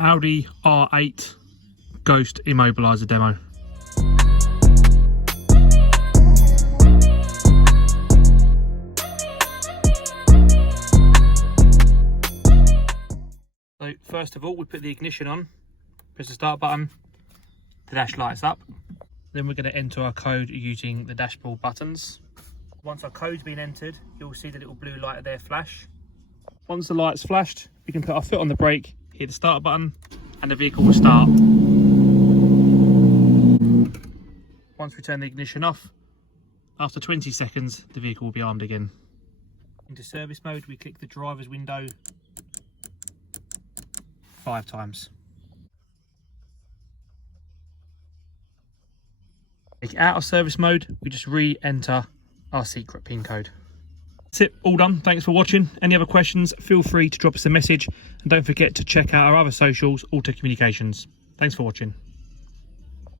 Audi R8 Ghost immobiliser demo. So first of all, we put the ignition on, press the start button, the dash lights up. Then we're going to enter our code using the dashboard buttons. Once our code's been entered, you'll see the little blue light there flash. Once the light's flashed, we can put our foot on the brake, hit the start button, and the vehicle will start. Once we turn the ignition off, after 20 seconds, the vehicle will be armed again. Into service mode, we click the driver's window 5 times. Take it out of service mode, we just re-enter our secret PIN code. That's it, all done. Thanks for watching. Any other questions, feel free to drop us a message, and don't forget to check out our other socials, Auto Communications. Thanks for watching.